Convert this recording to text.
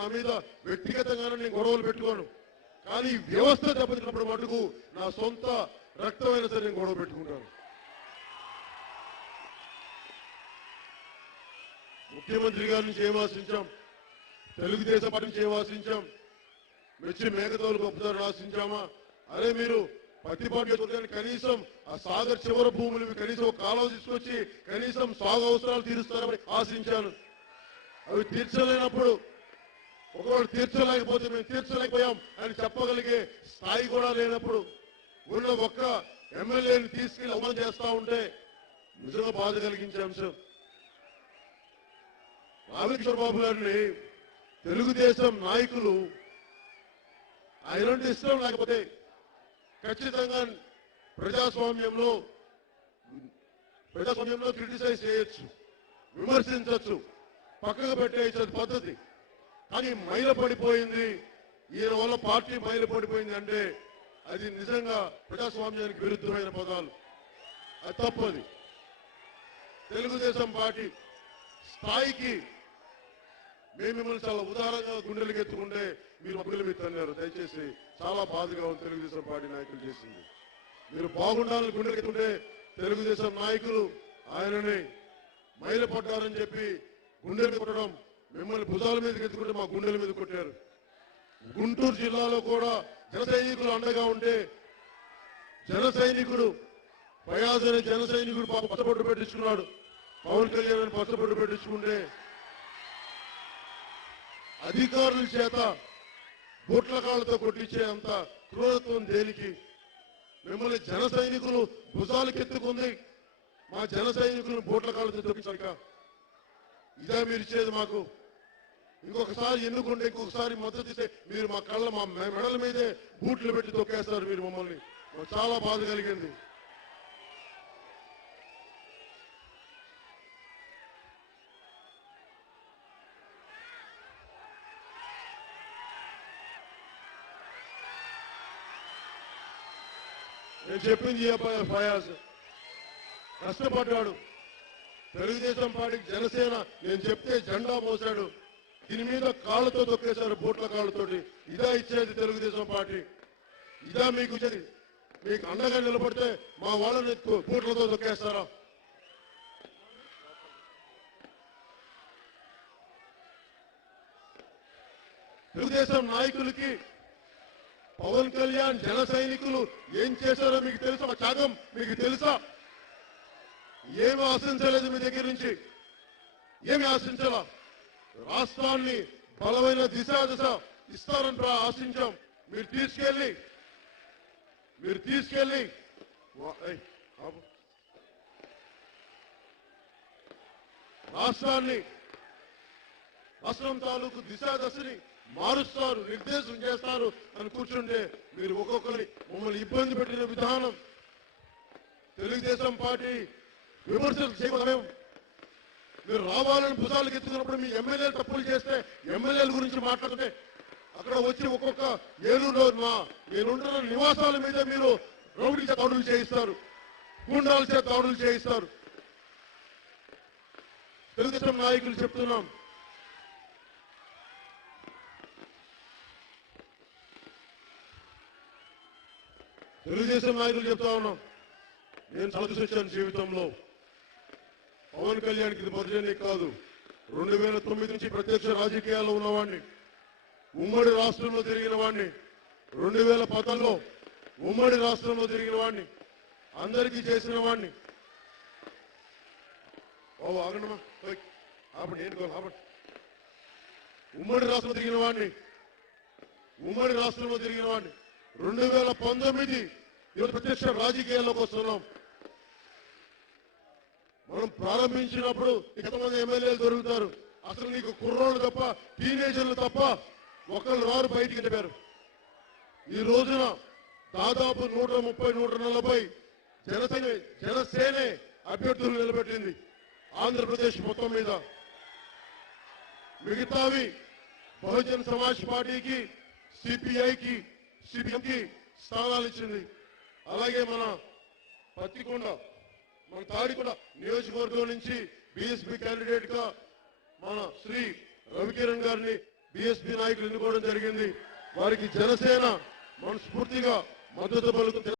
నా మీద వ్యక్తిగతంగానే నేను గొడవలు పెట్టుకోను. కానీ వ్యవస్థ దెబ్బతిన్నప్పుడు మటుకు నా సొంత రక్తమైన సరే నేను గొడవ పెట్టుకుంటాను. ముఖ్యమంత్రి గారి నుంచి ఏం ఆశించాం, తెలుగుదేశం పార్టీ నుంచి ఏం ఆశించాం, మెచ్చి మేకతోలు గొప్పదారు ఆశించామా? అరే మీరు పత్తిపాటి కనీసం ఆ సాగర్ చివరి భూములు కనీసం ఒక కాలువ తీసుకొచ్చి కనీసం సాగు అవసరాలు తీరుస్తారని ఆశించాను. అవి తీర్చలేనప్పుడు ఒకవేళ తీర్చలేకపోతే మేము తీర్చలేకపోయాం అని చెప్పగలిగే స్థాయి కూడా లేనప్పుడు ఉన్న ఒక్క ఎమ్మెల్యేని తీసుకెళ్లి అమలు చేస్తా ఉంటే నిజంగా బాధ కలిగించే అంశం. రామకిషోర్ బాబు గారిని తెలుగుదేశం నాయకులు ఆయనంటే ఇష్టం లేకపోతే ఖచ్చితంగా ప్రజాస్వామ్యంలో క్రిటిసైజ్ చేయొచ్చు, విమర్శించవచ్చు, పక్కకు పెట్టేయచ్చు, అది పద్ధతి. కానీ మైల పడిపోయింది, ఈయన వల్ల పార్టీ మైల పడిపోయింది అంటే అది నిజంగా ప్రజాస్వామ్యానికి విరుద్ధమైన పదాలు, అది తప్పది. తెలుగుదేశం పార్టీ స్థాయికి మేము మిమ్మల్ని చాలా ఉదారంగా గుండెలకు ఎత్తుకుంటే మీరు గుండెల మీద తన్నారు. దయచేసి చాలా బాధగా ఉంది తెలుగుదేశం పార్టీ నాయకులు చేసింది. మీరు బాగుండాలని గుండెలకు ఎత్తుకుంటే తెలుగుదేశం నాయకులు ఆయనని మైల పడ్డారని చెప్పి గుండెలు కొట్టడం, మిమ్మల్ని భుజాల మీదకి ఎత్తుకుంటే మా గుండెల మీద కొట్టారు. గుంటూరు జిల్లాలో కూడా జన సైనికులు అండగా ఉంటే జన సైనికుడు ఫయాజ్ అనే జన సైనికుడు పాప పచ్చబొట్టు పెట్టించుకున్నాడు, పవన్ కళ్యాణ్ అని పచ్చబొట్టు పెట్టించుకుంటే అధికారుల చేత బొట్ల కాళ్ళతో కొట్టించే అంత క్రూరత్వం దేనికి? మిమ్మల్ని జన సైనికులు భుజాలకెత్తుకుంది, మా జన సైనికులను బోట్ల కాళ్ళతో తొక్కించాక ఇదే మీరు ఇచ్చేది మాకు? ఇంకొకసారి ఎన్నుకుంటే ఇంకొకసారి మద్దతు ఇస్తే మీరు మా మెడల మీదే బూట్లు పెట్టి తొక్కేస్తారు మీరు మమ్మల్ని. చాలా బాధ కలిగింది. నేను చెప్పింది ఫయాజ్ కష్టపడ్డాడు, తెలుగుదేశం పార్టీకి జనసేన నేను చెప్తే జెండా మోసాడు, దీని మీద కాళ్ళతో తొక్కేశారు, బోట్ల కాళ్ళతోటి. ఇదా ఇచ్చేది తెలుగుదేశం పార్టీ? ఇదా మీకు ఇచ్చేది? మీకు అండగా నిలబడితే మా వాళ్ళని బోట్లతో తొక్కేస్తారా? తెలుగుదేశం నాయకులకి పవన్ కళ్యాణ్ జన సైనికులు ఏం చేశారో మీకు తెలుసా? త్యాగం మీకు తెలుసా? ఏమి ఆశించలేదు మీ దగ్గర నుంచి, ఏమి ఆశించాలా? రాష్ట్రాన్ని బలమైన దిశ ఇస్తారని ఆశించాం. మీరు తీసుకెళ్ళి రాష్ట్రం తాలూకు దశని మారుస్తారు, నిర్దేశం చేస్తారు అని కూర్చుంటే మీరు ఒక్కొక్కరి మమ్మల్ని ఇబ్బంది పెట్టిన విధానం, తెలుగుదేశం పార్టీ విమర్శలు చేయడం, మీరు రావాలని భుజాలకు ఎత్తుకున్నప్పుడు మీ ఎమ్మెల్యేలు తప్పులు చేస్తే ఎమ్మెల్యేల గురించి మాట్లాడితే అక్కడ వచ్చి ఒక్కొక్క ఏలూరులో నేనుంటున్న నివాసాల మీద మీరు రౌడీ చేత దాడులు చేయిస్తారు, గూండాల చేత దాడులు చేయిస్తారు. తెలుగుదేశం నాయకులు చెప్తున్నాం, తెలుగుదేశం నాయకులు చెప్తా ఉన్నాం, నేను చాలా చూసి వచ్చాను జీవితంలో. పవన్ కళ్యాణ్కి ఇది పరిచయం కాదు. 2009 నుంచి ప్రత్యక్ష రాజకీయాల్లో ఉన్నవాడిని, ఉమ్మడి రాష్ట్రంలో తిరిగిన వాడిని, 2010లో ఉమ్మడి రాష్ట్రంలో తిరిగిన వాడిని, అందరికీ చేసిన వాడిని. ఆగండమ్మా, ఉమ్మడి రాష్ట్రంలో తిరిగిన వాడిని 2019 ఈరోజు ప్రత్యక్ష రాజకీయాల్లోకి వస్తున్నాం. మనం ప్రారంభించినప్పుడు ఎంతమంది ఎమ్మెల్యేలు దొరుకుతారు? అసలు నీకు కుర్రోళ్ళు తప్ప, టీనేజర్లు తప్ప ఒకళ్ళు రారు బయటికి చెప్పారు. ఈ రోజున దాదాపు 130-140 జనసేనే అభ్యర్థులు నిలబెట్టింది ఆంధ్రప్రదేశ్ మొత్తం మీద. మిగతావి బహుజన్ సమాజ్ పార్టీకి, సిపిఐకి, సిపిఎంకి స్థానాలు ఇచ్చింది. అలాగే మన పత్తికొండ, మన తాడికొండ నియోజకవర్గం నుంచి బీఎస్పీ క్యాండిడేట్ గా మన శ్రీ రవికిరణ్ గారిని బీఎస్పీ నాయకులు ఎన్నుకోవడం జరిగింది. వారికి జనసేన మనస్ఫూర్తిగా మద్దతు పలుకుతుంది.